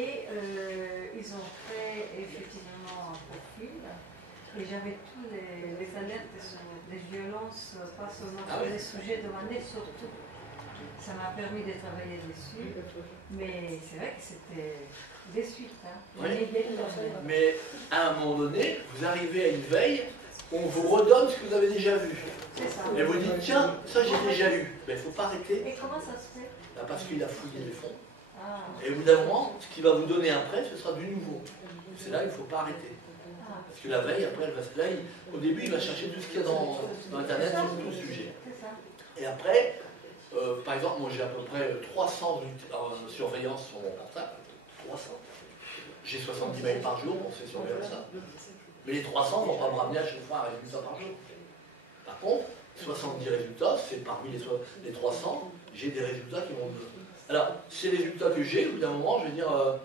Et ils ont fait effectivement un profil. Et j'avais tous les alertes sur les violences, pas seulement sur les sujets demandés, surtout. Ça m'a permis de travailler dessus. Mais c'est vrai que c'était des suites. Hein. Oui. Mais à un moment donné, vous arrivez à une veille, on vous redonne ce que vous avez déjà vu. Et vous dites, tiens, ça j'ai déjà lu. Mais il ne faut pas arrêter. Et comment ça se fait? Parce qu'il a fouillé les fonds. Et au bout d'un moment, ce qu'il va vous donner après, ce sera du nouveau. C'est là, il ne faut pas arrêter. Parce que la veille, après, elle va se... Là, au début, il va chercher tout ce qu'il y a dans Internet sur tout le sujet. Et après, par exemple, moi j'ai à peu près 300 surveillances sur mon portable. 300. J'ai 70 mails par jour, on sait surveiller ça. Mais les 300 ne vont pas me ramener à chaque fois un résultat par jour. Par contre, 70 résultats, c'est parmi les 300, j'ai des résultats qui vont... Alors, ces résultats que j'ai, au bout d'un moment, je vais dire,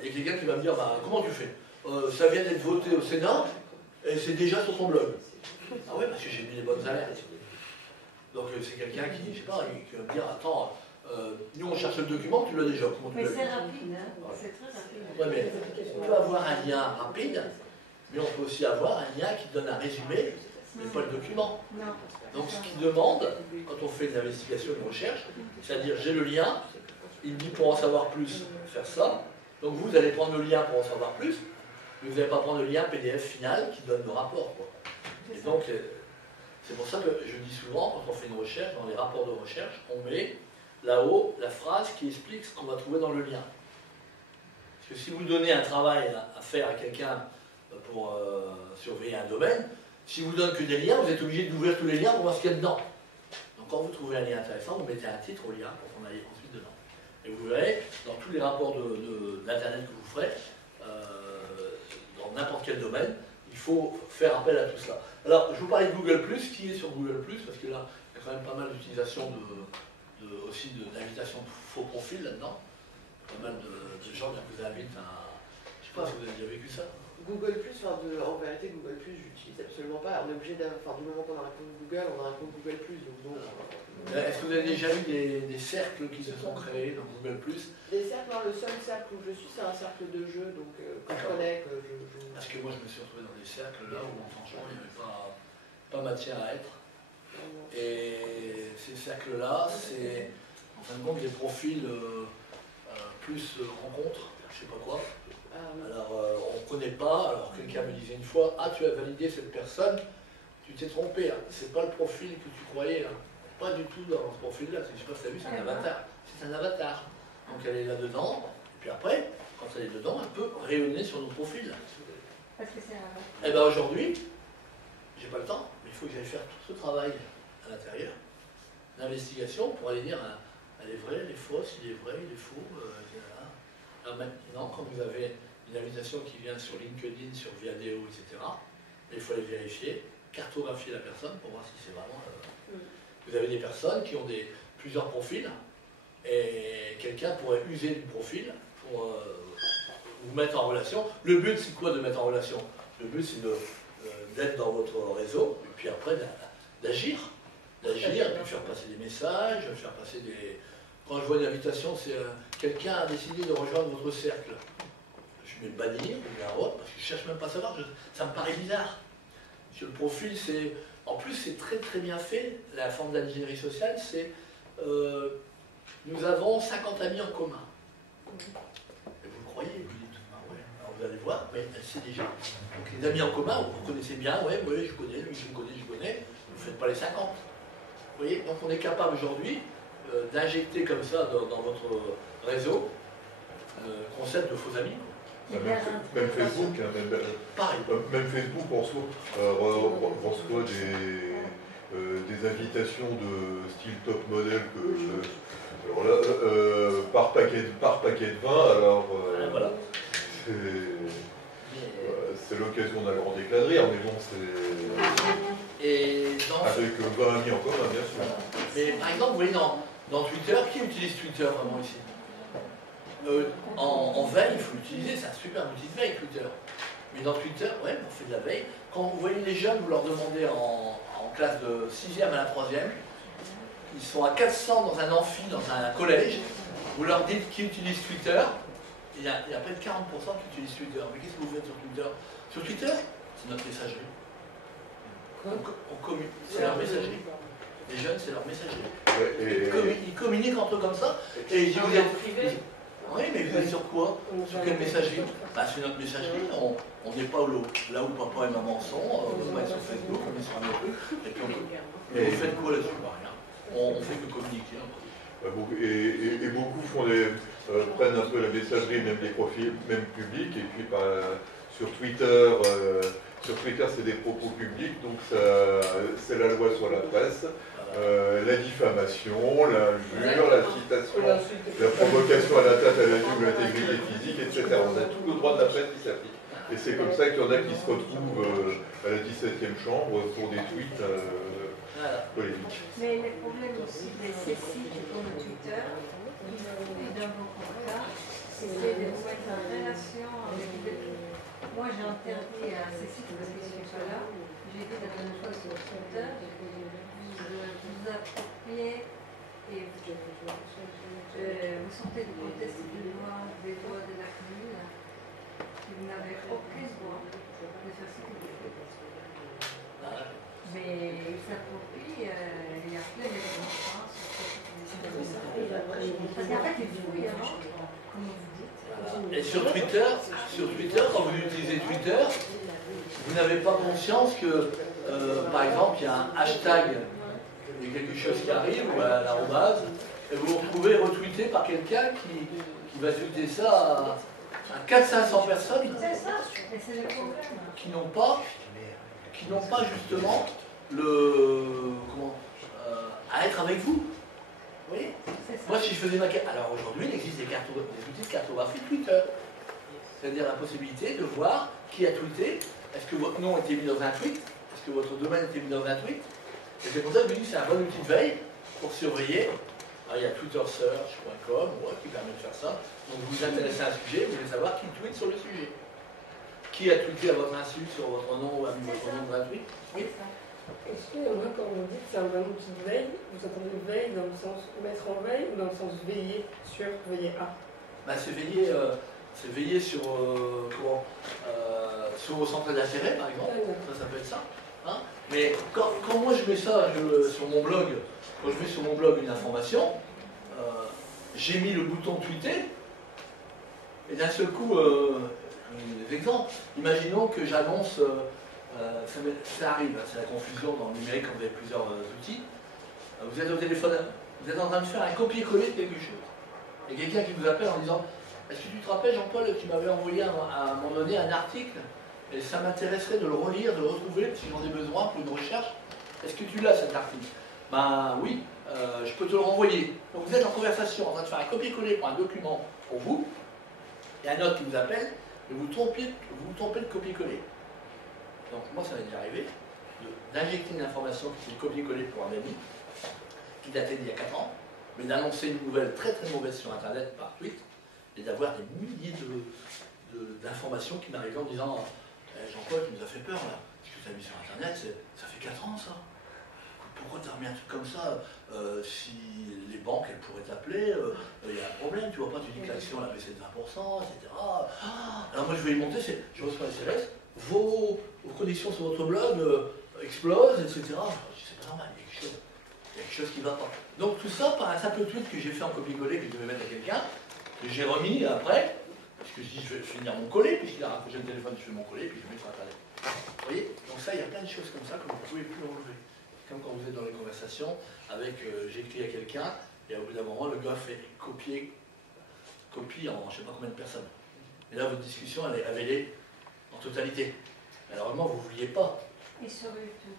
il y a quelqu'un qui va me dire, bah, comment tu fais? Ça vient d'être voté au Sénat, et c'est déjà sur ton blog. Ah ouais, parce que j'ai mis les bonnes alertes. Donc c'est quelqu'un qui, je sais pas, qui va me dire, attends, nous on cherche le document, tu l'as déjà. Comment tu mais l'as c'est rapide, hein. C'est très rapide. Ouais, mais on peut avoir un lien rapide, mais on peut aussi avoir un lien qui donne un résumé, mais pas le document. Non. Donc ce qu'il demande, quand on fait une investigation, une recherche, c'est-à-dire j'ai le lien, il me dit pour en savoir plus, faire ça. Donc vous allez prendre le lien pour en savoir plus, mais vous n'allez pas prendre le lien PDF final qui donne le rapport, quoi. Et donc c'est pour ça que je dis souvent, quand on fait une recherche, dans les rapports de recherche, on met là-haut la phrase qui explique ce qu'on va trouver dans le lien. Parce que si vous donnez un travail à faire à quelqu'un pour surveiller un domaine, si vous donne que des liens, vous êtes obligé d'ouvrir tous les liens pour voir ce qu'il y a dedans. Donc quand vous trouvez un lien intéressant, vous mettez un titre au lien pour qu'on aille ensuite dedans. Et vous verrez, dans tous les rapports d'Internet que vous ferez, dans n'importe quel domaine, il faut faire appel à tout cela. Alors, je vous parlais de Google+, qui est sur Google+, parce que là, il y a quand même pas mal d'utilisation aussi d'invitation de faux profils là-dedans. Pas mal de gens qui vous invitent à... Je ne sais pas si vous avez déjà vécu ça. Google+, en vérité, Google+, j'utilise absolument pas. On est obligé d'avoir, du moment qu'on a un compte Google, on a un compte Google+. Donc, est-ce que vous avez déjà eu des cercles qui se sont créés dans Google+? Des cercles, non, le seul cercle où je suis, c'est un cercle de jeu, donc que je connais, que je... Parce que moi, je me suis retrouvé dans des cercles là où, franchement, il n'y avait pas matière à être. Et ces cercles-là, c'est, en fin de compte, des profils plus rencontres, je sais pas quoi. Alors, on ne connaît pas, alors quelqu'un me disait une fois, ah, tu as validé cette personne, tu t'es trompé, hein. C'est pas le profil que tu croyais, hein. Pas du tout dans ce profil-là, je ne sais pas si tu as vu, c'est un avatar. C'est un avatar. Donc elle est là-dedans, et puis après, quand elle est dedans, elle peut rayonner sur nos profils. Parce que c'est un... Eh bien aujourd'hui, j'ai pas le temps, mais il faut que j'aille faire tout ce travail à l'intérieur, d'investigation, pour aller dire, elle est vraie, elle est fausse, il est vrai, il est faux, etc. Alors maintenant, quand vous avez une invitation qui vient sur LinkedIn, sur Viadeo, etc., il faut aller vérifier, cartographier la personne pour voir si c'est vraiment... Vous avez des personnes qui ont plusieurs profils, et quelqu'un pourrait user du profil pour vous mettre en relation. Le but, c'est quoi de mettre en relation? Le but, c'est d'être dans votre réseau, et puis après d'agir, de faire passer des messages, de faire passer des... Quand je vois une invitation, c'est quelqu'un a décidé de rejoindre votre cercle. Je mets bannir ou bien autre, parce que je ne cherche même pas à savoir, ça me paraît bizarre. Parce que le profil, c'est... En plus, c'est très très bien fait, la forme d'ingénierie sociale, c'est... nous avons 50 amis en commun. Et vous le croyez, vous dites, ah ouais, alors vous allez voir, mais elle sait déjà. Donc les amis en commun, vous connaissez bien, ouais, je connais, lui je connais, vous ne faites pas les 50. Vous voyez, donc on est capable aujourd'hui d'injecter comme ça dans votre réseau le concept de faux amis. Même Facebook, hein, pareil. Même Facebook reçoit des invitations de style top modèle par paquet de 20, alors voilà. C'est l'occasion d'un grand éclat de rire, mais bon, c'est... Avec 20 amis en commun, bien sûr. Mais par exemple, vous voyez, dans Twitter, qui utilise Twitter vraiment ici? En veille, il faut l'utiliser, c'est un super outil de veille, Twitter. Mais dans Twitter, ouais, on fait de la veille. Quand vous voyez les jeunes, vous leur demandez en classe de 6e à la 3e, ils sont à 400 dans un amphi, dans un collège, vous leur dites qui utilise Twitter, il y a près de 40% qui utilisent Twitter. Mais qu'est-ce que vous faites sur Twitter? Sur Twitter, c'est notre messagerie. C'est leur messagerie. Les jeunes, c'est leur messagerie. Ils communiquent entre eux comme ça. Et ils disent, vous êtes privé. Oui, mais vous êtes sur quoi? Sur quelle messagerie? Bah, sur notre messagerie. On n'est pas là où papa et maman sont. On va être sur Facebook, on est sur un autre truc. Et puis mais vous faites quoi là-dessus? Bah, rien. On fait que communiquer. Et beaucoup prennent un peu la messagerie, même des profils, même publics, et puis sur Twitter, c'est des propos publics, donc c'est la loi sur la presse, la diffamation, l'injure, la citation, la provocation à l'atteinte à la vie ou l'intégrité physique, etc. On a tout le droit de la presse qui s'applique. Et c'est comme ça qu'il y en a qui se retrouvent à la 17e chambre pour des tweets polémiques. Mais le problème aussi de ces sites comme Twitter, et dans votre cas, c'est de vous mettre en relation avec moi, j'ai interdit à ces sites parce que je ne suis pas là. J'ai dit la dernière fois sur Twitter, vous appropriez et vous sortez du contexte des lois de la commune. Vous n'avez aucun droit de faire ce que vous faites. Mais ils s'approprient, il y a plein de démonstrations parce qu'en fait, ils fouillent avant, comme vous dites. Et sur Twitter, quand vous utilisez Twitter, vous n'avez pas conscience que, par exemple, il y a un hashtag, il y a quelque chose qui arrive, ou à l'arrobase, et vous vous retrouvez retweeté par quelqu'un qui va tweeter ça à 400-500 personnes qui n'ont pas justement à être avec vous. Vous voyez? Moi, si je faisais ma carte. Alors aujourd'hui, il existe des outils de cartographie Twitter. C'est-à-dire la possibilité de voir qui a tweeté. Est-ce que votre nom a été mis dans un tweet? Est-ce que votre domaine a été mis dans un tweet? Et c'est pour ça que je vous dis que c'est un bon outil de veille pour surveiller. Alors, il y a twittersearch.com qui permet de faire ça. Donc vous vous intéressez à un sujet, vous voulez savoir qui tweet sur le sujet. Qui a tweeté à votre insu sur votre nom ou a mis votre nom dans un tweet? Oui. Est-ce que moi, quand on dit que c'est un bon outil de veille, vous entendez veille dans le sens mettre en veille ou dans le sens veiller sur, veiller à? Bah, c'est veiller sur, sur vos centres d'intérêt, par exemple. Ça peut être ça. Hein? Mais quand moi je mets ça sur mon blog, quand je mets sur mon blog une information, j'ai mis le bouton tweeter, et d'un seul coup, des exemples. Imaginons que j'annonce. Ça arrive, c'est la confusion dans le numérique quand vous avez plusieurs outils. Vous êtes au téléphone, vous êtes en train de faire un copier-coller de quelque chose. Il y a quelqu'un qui vous appelle en disant: est-ce que tu te rappelles, Jean-Paul, tu m'avais envoyé à un moment donné un article et ça m'intéresserait de le relire, de le retrouver, si j'en ai besoin pour une recherche. Est-ce que tu l'as cet article? Ben oui, je peux te le renvoyer. Donc vous êtes en conversation, en train de faire un copier-coller pour un document pour vous, et un autre qui vous appelle, et vous trompez le copier-coller. Donc moi ça m'est déjà arrivé d'injecter une information qui s'est copier-coller pour un ami, qui datait d'il y a 4 ans, mais d'annoncer une nouvelle très très mauvaise sur internet par tweet, et d'avoir des milliers d'informations qui m'arrivaient en disant Jean-Paul, tu nous as fait peur là, ce que tu as mis sur internet, ça fait 4 ans ça. Pourquoi tu as remis un truc comme ça? Si les banques elles pourraient t'appeler, il y a un problème, tu vois pas, tu dis que l'action a baissé de 20%, etc. Alors moi je vais y monter, je reçois un SMS, vos connexions sur votre blog explosent, etc. C'est pas normal, il y a quelque chose qui ne va pas. Donc tout ça par un simple tweet que j'ai fait en copier-coller, que je devais mettre à quelqu'un, que j'ai remis après, parce que je dis je vais finir mon coller, puisqu'il a raccroché le téléphone, je fais mon coller, puis je mets sur internet. Vous voyez? Donc ça, il y a plein de choses comme ça que vous ne pouvez plus enlever. Comme quand vous êtes dans les conversations avec j'ai écrit à quelqu'un, et au bout d'un moment, le gars fait copie en je ne sais pas combien de personnes. Et là, votre discussion, elle est révélée en totalité. Malheureusement, vous ne vouliez pas. Et sur YouTube?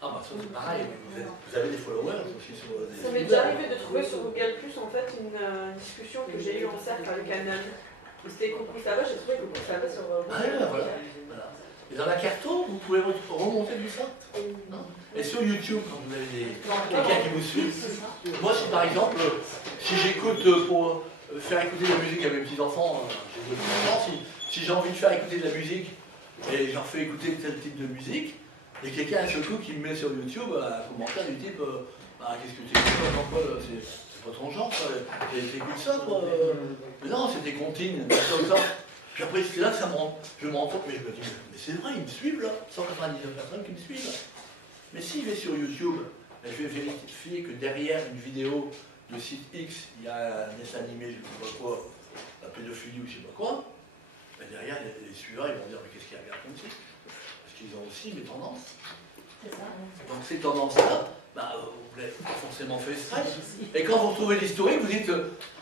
Ah bah ça c'est pareil, vous avez des followers aussi sur des... Ça m'est déjà arrivé de trouver sur Google Plus en fait une discussion que j'ai eue en cercle avec un ami. C'était compris ça va, j'ai trouvé que ça va sur Google. Voilà. Et dans la carto, vous pouvez remonter du ça. Et sur YouTube, quand vous avez quelqu'un qui vous suit, moi si par exemple, si j'écoute pour faire écouter de la musique à mes petits-enfants, j'ai 2 petits-enfants, si j'ai envie de faire écouter de la musique, et j'en fais écouter tel type de musique, et quelqu'un à ce coup qui me met sur YouTube un commentaire du type qu'est-ce que tu écoutes, Jean-Paul, c'est pas ton genre, t'écoutes ça, quoi. Mais non, c'était contine, comme ça. Puis après, c'est là que je me rends compte, mais je me dis, mais c'est vrai, ils me suivent là, 199 personnes qui me suivent. Mais si je vais sur YouTube, je vais vérifier que derrière une vidéo de site X, il y a un dessin animé, je ne sais pas quoi, la pédophilie ou je ne sais pas quoi, ben derrière, les suivants, ils vont dire, mais qu'est-ce qu'ils regardent comme ça? Parce qu'ils ont aussi des tendances. C'est ça. Donc ces tendances-là, bah, vous n'avez pas forcément fait exprès. Et quand vous retrouvez l'historique, vous dites,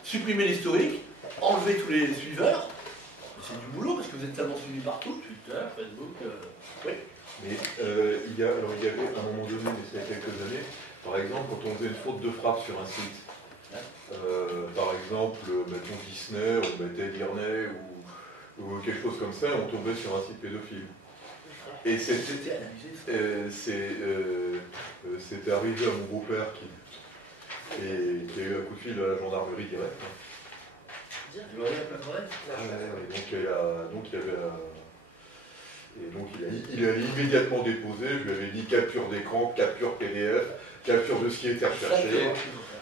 supprimez l'historique, enlevez tous les suiveurs. C'est du boulot parce que vous êtes tellement suivis partout, Twitter, Facebook, oui. Mais il y avait à un moment donné, mais c'est il y a quelques années, par exemple, quand on faisait une faute de frappe sur un site, par exemple, mettons Disney, on mettait Disney ou quelque chose comme ça, on tombait sur un site pédophile. Et c'était arrivé à mon beau-père qui a eu un coup de fil de la gendarmerie direct. Donc il a immédiatement déposé, je lui avais dit capture d'écran, capture PDF, capture de ce qui était recherché.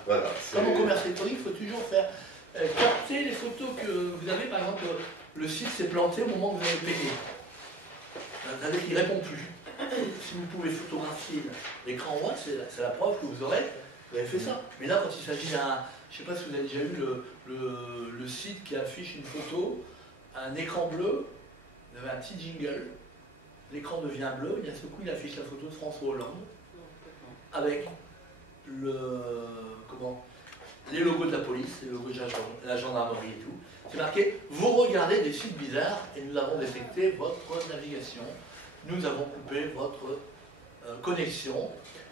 Voilà, comme au commerce électronique, il faut toujours faire capter les photos que vous avez, par exemple, le site s'est planté au moment où vous avez payé. Il ne répond plus. Si vous pouvez photographier l'écran droit, c'est la preuve que vous avez fait ça. Mais là, quand il s'agit d'un... Je ne sais pas si vous avez déjà vu le site qui affiche une photo, un écran bleu, vous avez un petit jingle, l'écran devient bleu, et à ce coup il affiche la photo de François Hollande, avec les logos de la police, les logos de la gendarmerie et tout. C'est marqué « Vous regardez des sites bizarres et nous avons détecté votre navigation, nous avons coupé votre connexion.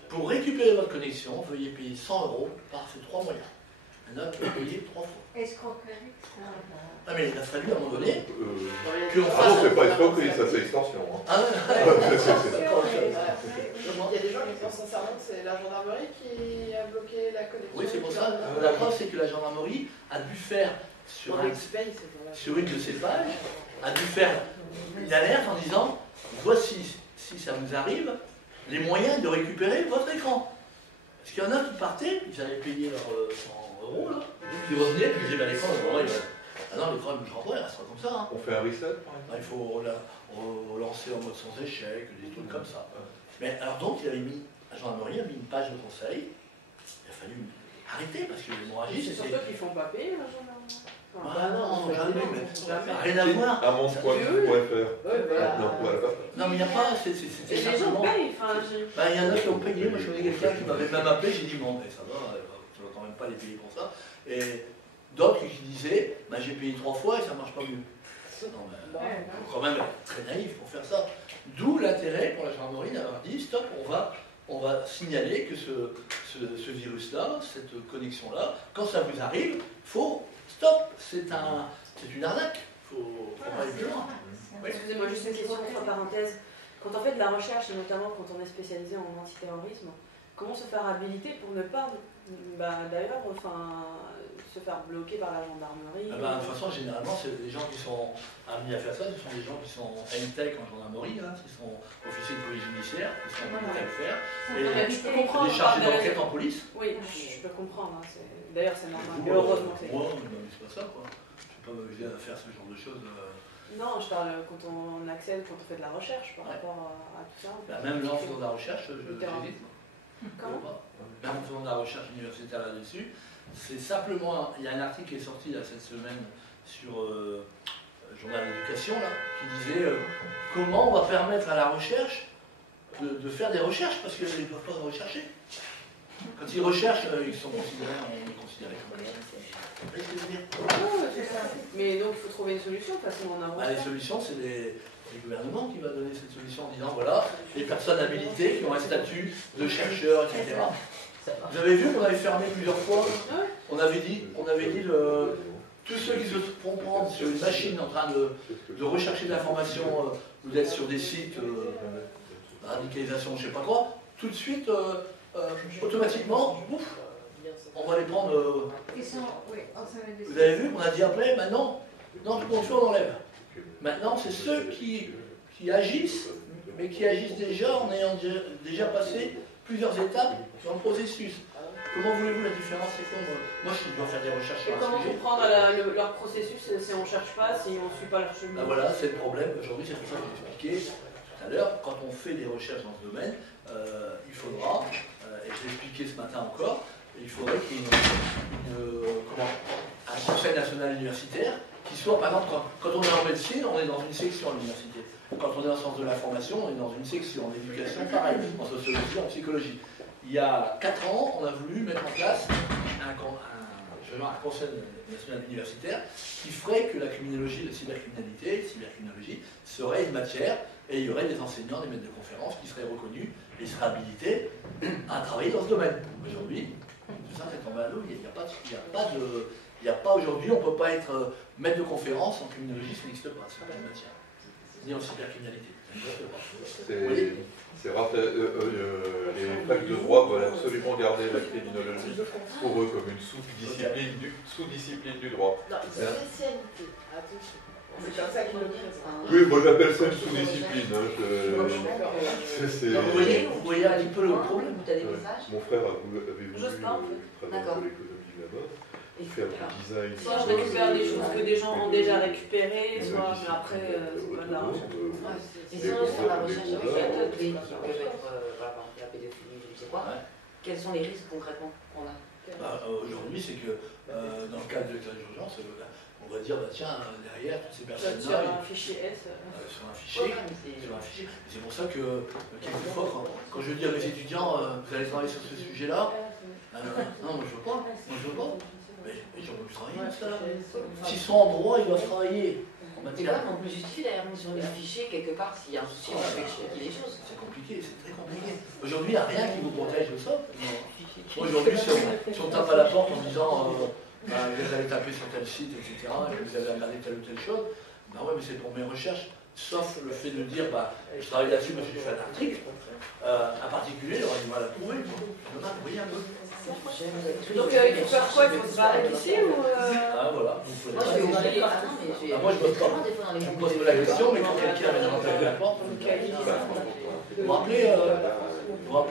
Pour récupérer votre connexion, veuillez payer 100 € par ces 3 moyens. » Maintenant, tu peux payer 3 fois. Escroquerie, ça. Ah mais il a fallu à un moment donné non, c'est pas escroquerie, ça c'est extorsion. Hein. Ah ouais. Il y a des gens qui pensent sincèrement que c'est la gendarmerie qui a bloqué la connexion. Oui, c'est pour ça. La preuve, c'est que la gendarmerie a dû faire, sur une de ses pages, a dû faire une alerte en disant voici, si ça vous arrive, les moyens de récupérer votre écran. Parce qu'il y en a qui partaient, ils allaient payer leurs 100 € là, ils revenaient, puis ils disaient l'écran, ah non, l'écran ne bougera pas, il restera comme ça. Hein. On fait un reset par exemple. Il faut relancer en mode sans échec, des trucs comme ça. Mais alors donc, la gendarmerie a mis une page de conseil. Il a fallu arrêter parce que l'hémorragie, c'est surtout qu'ils ne font pas payer la gendarmerie. Non, jamais, mais rien à voir. Amende.fr. Non, mais il n'y a pas. C'était simplement. Les gens payent. Il y en a qui ont payé. Moi, je connais quelqu'un qui m'avait même appelé. J'ai dit bon, ça va, tu ne vas quand même pas les payer pour ça. Et d'autres qui disaient j'ai payé 3 fois et ça ne marche pas mieux. Non, mais il faut quand même être très naïf pour faire ça. D'où l'intérêt pour la gendarmerie d'avoir dit stop, on va signaler que ce virus-là, cette connexion-là, quand ça vous arrive, il faut stop, c'est une arnaque. Il faut aller plus loin. Excusez-moi, juste une question entre parenthèses. Quand on fait de la recherche, et notamment quand on est spécialisé en antiterrorisme, comment se faire habiliter pour ne pas, d'ailleurs, se faire bloquer par la gendarmerie? De toute façon, généralement, c'est les gens qui sont amenés à faire ça, ce sont des gens qui sont MTech en gendarmerie, qui sont officiers de police judiciaire, qui sont habilités à le faire, et je peux comprendre, des chargés d'enquête en police. Oui, je peux comprendre. D'ailleurs, c'est normal. Mais heureusement, c'est. Moi, c'est pas ça, quoi. Je ne vais pas m'amuser à faire ce genre de choses. Non, je parle quand on accède, quand on fait de la recherche par rapport à tout ça. Même là, en faisant de la recherche, j'hésite. Comment? Même en faisant de la recherche universitaire là-dessus, c'est simplement, il y a un article qui est sorti là, cette semaine sur le journal d'éducation qui disait comment on va permettre à la recherche de faire des recherches parce qu'ils ne peuvent pas rechercher. Quand ils recherchent, ils sont considérés, on est considérés comme mais donc il faut trouver une solution parce qu'on en a. Les solutions, c'est les gouvernements qui vont donner cette solution en disant voilà, les personnes habilitées qui ont un statut de chercheur, etc. Vous avez vu qu'on avait fermé plusieurs fois. On avait dit tous ceux qui se font prendre sur une machine en train de rechercher de l'information ou d'être sur des sites de radicalisation, je ne sais pas quoi, tout de suite, automatiquement, on va les prendre. Vous avez vu qu'on a dit après, maintenant, non, tout compte fait, on enlève. Maintenant, c'est ceux qui agissent, mais qui agissent déjà en ayant déjà passé plusieurs étapes dans le processus. Comment voulez-vous la différence? C'est quoi? Moi, je dois faire des recherches sur Et un comment sujet. comprendre leur processus si on ne cherche pas, si on ne suit pas leur chemin? Ben voilà, c'est le problème. Aujourd'hui, c'est pour ça que je l'ai expliqué tout à l'heure. Quand on fait des recherches dans ce domaine, il faudra, et je l'ai expliqué ce matin encore, il faudrait qu'il y ait un conseil national universitaire qui soit, par exemple, quand on est en médecine, on est dans une section à l'université. Quand on est en sciences de l'information, on est dans une section. En éducation, pareil. En sociologie, en psychologie. Il y a 4 ans, on a voulu mettre en place un conseil national universitaire qui ferait que la criminologie, la cybercriminalité serait une matière et il y aurait des enseignants, des maîtres de conférences qui seraient reconnus et seraient habilités à travailler dans ce domaine. Aujourd'hui, tout ça c'est tombé à l'eau, il n'y a pas aujourd'hui, on ne peut pas être maître de conférence en criminologie, ça n'existe pas, c'est pas une matière. Ni en cybercriminalité, ça n'existe pas. C'est rare, les facs de droit veulent absolument garder la criminologie pour eux comme une sous-discipline du droit. Non, une spécialité, attention. C'est comme ça qu'ils le présentent. Oui, moi j'appelle ça une sous-discipline. Vous voyez un petit peu le problème. Tu as des messages? Mon frère avait voulu J'ose pas, en fait. travailler dans l'économie de la mode, faire du design. Soit je récupère des choses que des gens ont déjà récupérées, soit mais après c'est pas de la recherche. Et sinon, sur la recherche, il y a d'autres pays qui peuvent être, voilà, par exemple, la pédophilie, je ne sais quoi. Quels sont les risques concrètement qu'on a? Aujourd'hui, c'est que dans le cadre de l'état d'urgence, on va dire, bah, tiens, derrière, toutes ces personnes-là. Sur un fichier S. Sur un fichier. C'est pour ça que, quelquefois, quand je dis à mes étudiants, vous allez travailler sur ce sujet-là, non, moi je veux pas. Mais ils ont pu travailler, ça. S'ils sont en droit, ils doivent travailler. C'est quand même on peut justifier d'ailleurs sur les fichiers quelque part s'il y a un souci, on peut expliquer les choses. C'est compliqué, c'est très compliqué. Aujourd'hui, il n'y a rien qui vous protège de ça. Aujourd'hui, si on tape à la porte en disant vous allez taper sur tel site, etc., et que vous allez regarder telle ou telle chose, ben ouais, mais c'est pour mes recherches. Sauf le fait de dire, je travaille là-dessus parce que je fais un article, un particulier, il aura du mal à trouver. Vous voyez un peu. Donc il faut faire quoi? Il faut se barrer d'ici ou Ah voilà. Moi je vais ouvrir les parents, mais moi je bosse pas. Je me pose pas la question, mais quand quelqu'un vient d'entrer la porte, vous vous rappelez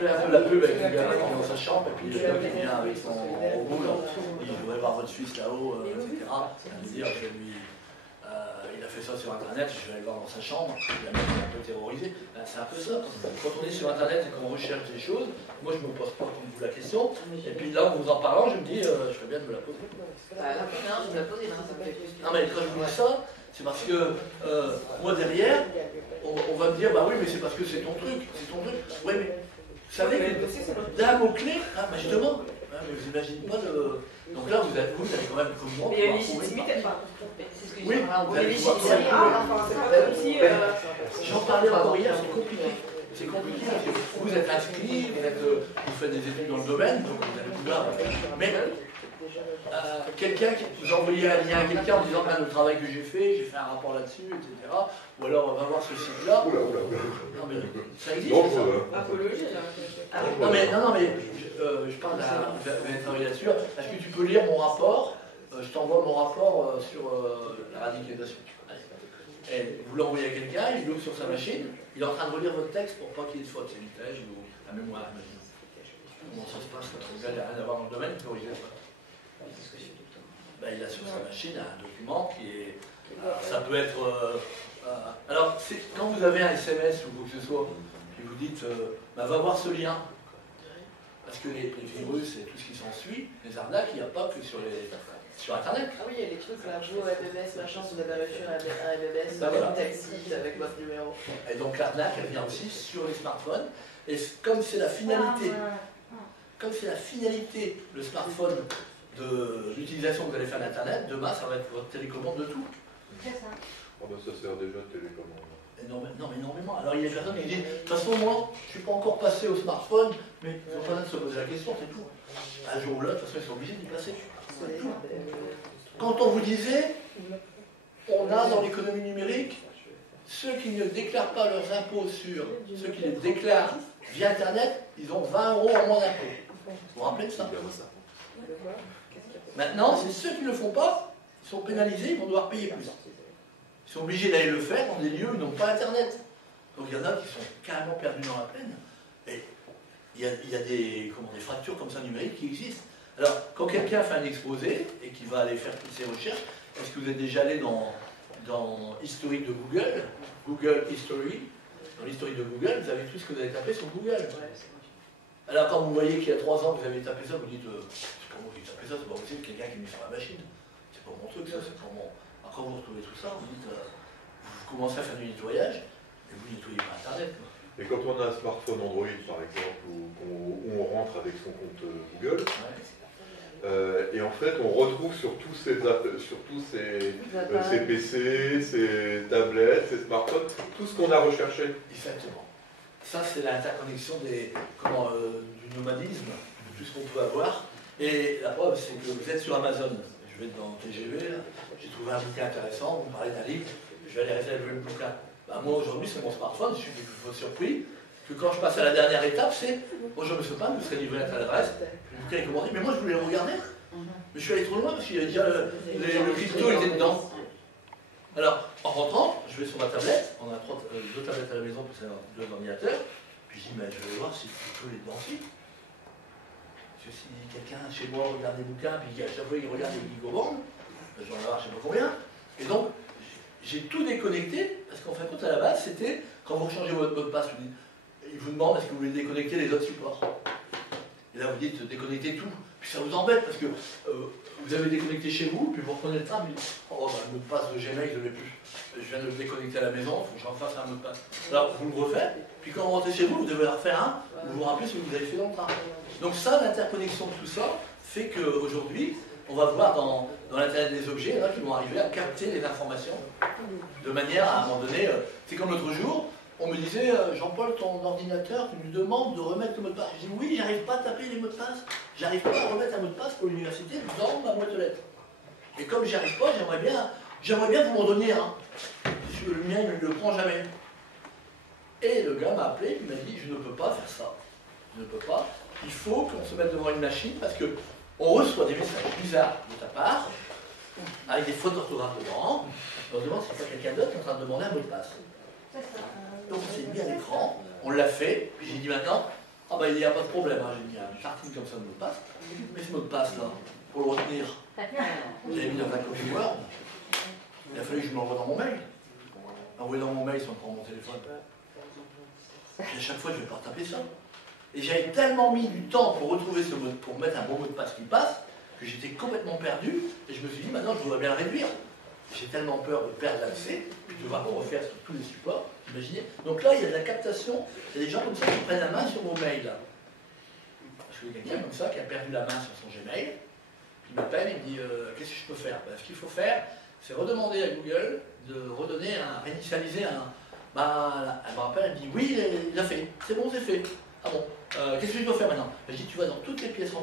un peu la pub avec le gars qui est dans sa chambre et puis le gars qui vient avec son robot, il dit je voudrais voir votre fils là-haut, etc. Il va dire il a fait ça sur internet, je vais aller le voir dans sa chambre, il va être un peu terrorisé. C'est un peu ça. Quand on est sur internet et qu'on recherche des choses, moi je ne me pose pas comme vous la question, et puis là en vous en parlant, je me dis je ferais bien de me la poser. non, je me la posais, ça me fait plus. Non mais quand je vous dis ça, c'est parce que moi derrière, on va me dire bah oui mais c'est parce que c'est ton truc, Oui mais vous savez que d'un mot-clé, justement, mais vous imaginez pas le. Donc là vous avez quand même comme moi. il y a une légitimité. C'est ce que Oui, j'ai Il y a une légitimité. C'est pas comme si. J'en parlais encore hier, c'est compliqué. C'est compliqué parce que vous êtes inscrit, vous faites des études dans le domaine, donc vous allez pouvoir. Mais quelqu'un qui vous envoyez un lien à quelqu'un en disant le travail que j'ai fait un rapport là-dessus, etc. Ou alors on va voir ce site-là. Non mais ça existe. Apologie, Non mais je parle d'un travail là-dessus. Est-ce que tu peux lire mon rapport? Je t'envoie mon rapport sur la radicalisation. Et vous l'envoyez à quelqu'un, il l'ouvre sur sa machine, il est en train de relire votre texte pour pas qu'il y ait de faute. C'est une tâche ou la mémoire, imagine. Comment ça se passe? Le gars n'a rien à voir dans le domaine, il corrige ça. Il a sur sa machine un document qui est. Ça peut être. Alors, quand vous avez un SMS ou quoi que ce soit, et vous dites va voir ce lien, parce que les virus et tout ce qui s'ensuit, les arnaques, il n'y a pas que sur Internet. Ah oui, il y a les trucs, là, jouer au MMS, machin, si vous avez reçu un MMS, un taxi avec votre numéro. Et donc l'arnaque, elle vient aussi sur les smartphones. Et comme c'est la finalité, le smartphone de l'utilisation que vous allez faire d'Internet, demain, ça va être votre télécommande de tout. C'est ça. Ça sert déjà de télécommande. Non, mais énormément. Alors il y a des personnes qui disent, de toute façon, moi, je ne suis pas encore passé au smartphone, mais ils sont en train de se poser la question, c'est tout. Un jour ou l'autre, de toute façon, ils sont obligés d'y passer. Quand on vous disait, on a dans l'économie numérique, ceux qui ne déclarent pas leurs impôts sur ceux qui les déclarent via Internet, ils ont 20 € en moins d'impôts. Vous vous rappelez de ça? Maintenant, c'est ceux qui ne le font pas, ils sont pénalisés, ils vont devoir payer plus. Ils sont obligés d'aller le faire dans des lieux où ils n'ont pas Internet. Donc il y en a qui sont carrément perdus dans la peine. Et il y a des fractures comme ça numériques qui existent. Alors, quand quelqu'un fait un exposé et qu'il va aller faire toutes ses recherches, est-ce que vous êtes déjà allé dans l'historique de Google, Google History, dans l'historique de Google, vous avez tout ce que vous avez tapé sur Google. Alors quand vous voyez qu'il y a 3 ans, vous avez tapé ça, vous dites, c'est pas moi qui ai tapé ça, c'est pas possible, quelqu'un qui met sur la machine. C'est pas mon truc ça, c'est pas mon... Alors quand vous retrouvez tout ça, vous dites, vous commencez à faire du nettoyage, et vous nettoyez pas Internet. Quoi. Et quand on a un smartphone Android, par exemple, où on rentre avec son compte Google, et en fait, on retrouve sur tous ces PC, ces tablettes, ces smartphones, tout ce qu'on a recherché. Exactement. Ça, c'est l'interconnexion du nomadisme, de tout ce qu'on peut avoir. Et la preuve, c'est que vous êtes sur Amazon. Je vais être dans TGV, j'ai trouvé un bouquin intéressant, vous me parlez d'un livre, je vais aller réserver le bouquin. Ben, moi, aujourd'hui, sur mon smartphone, je suis quelquefois surpris que quand je passe à la dernière étape, c'est bonjour monsieur Pan, vous serez livré à telle adresse, le bouquin est commandé, mais moi je voulais le regarder. Mais je suis allé trop loin parce qu'il y avait déjà le crypto était dedans. Alors, en rentrant, je vais sur ma tablette, on a 2 tablettes à la maison, plus 2 ordinateurs, puis je dis, mais je vais voir si le crypto est dedans aussi. Parce que si quelqu'un chez moi regarde des bouquins, puis à chaque fois il regarde des gigobandes, je vais en avoir je sais pas combien. Et donc, j'ai tout déconnecté, parce qu'en fin de compte, à la base, c'était, quand vous changez votre mot de passe, il vous demande est-ce que vous voulez déconnecter les autres supports. Et là, vous dites déconnecter tout. Puis ça vous embête, parce que vous avez déconnecté chez vous, puis vous reprenez le train, puis oh, bah, le mot de passe de Gmail, je ne l'ai plus. Je viens de le déconnecter à la maison, il faut que j'en fasse un mot de passe. Alors, vous le refaites, puis quand vous rentrez chez vous, vous devez en refaire un, vous vous rappelez ce que vous avez fait dans le train. Donc ça, l'interconnexion de tout ça, fait qu'aujourd'hui, on va voir dans l'Internet des objets, là, qui vont arriver à capter les informations, de manière à un moment donné, c'est comme l'autre jour, on me disait, Jean-Paul, ton ordinateur, tu me demandes de remettre le mot de passe. Je dis, oui, j'arrive pas à taper les mots de passe. J'arrive pas à remettre un mot de passe pour l'université dans ma boîte aux lettres. Et comme j'y arrive pas, j'aimerais bien vous m'en donner un. Parce que le mien, il ne le prend jamais. Et le gars m'a appelé, il m'a dit, je ne peux pas faire ça. Je ne peux pas. Il faut qu'on se mette devant une machine parce que on reçoit des messages bizarres de ta part, avec des fautes d'orthographe dedans. On se demande si c'est pas quelqu'un d'autre qui est en train de demander un mot de passe. Donc on s'est mis à l'écran, on l'a fait, puis j'ai dit maintenant, ah bah il n'y a pas de problème, hein. J'ai mis une tartine comme ça de mot de passe, mais ce mot de passe là, pour le retenir, je l'ai mis dans un copy Word, il a fallu que je me l'envoie dans mon mail. Envoyer dans mon mail sans prendre mon téléphone. Et à chaque fois je vais pas taper ça. Et j'avais tellement mis du temps pour retrouver ce mot, pour mettre un bon mot de passe qui passe, que j'étais complètement perdu, et je me suis dit maintenant je voudrais bien le réduire. J'ai tellement peur de perdre l'accès, puis de devoir refaire sur tous les supports, imaginez. Donc là, il y a de la captation, il y a des gens comme ça qui prennent la main sur mon mail. Je connais quelqu'un comme ça qui a perdu la main sur son Gmail, il m'appelle, il me dit qu'est-ce que je peux faire? Ce qu'il faut faire, c'est redemander à Google de redonner réinitialiser un... elle me rappelle, elle me dit oui, il a fait, c'est bon, c'est fait. Ah bon, qu'est-ce que je dois faire maintenant? Je dis tu vas dans toutes les pièces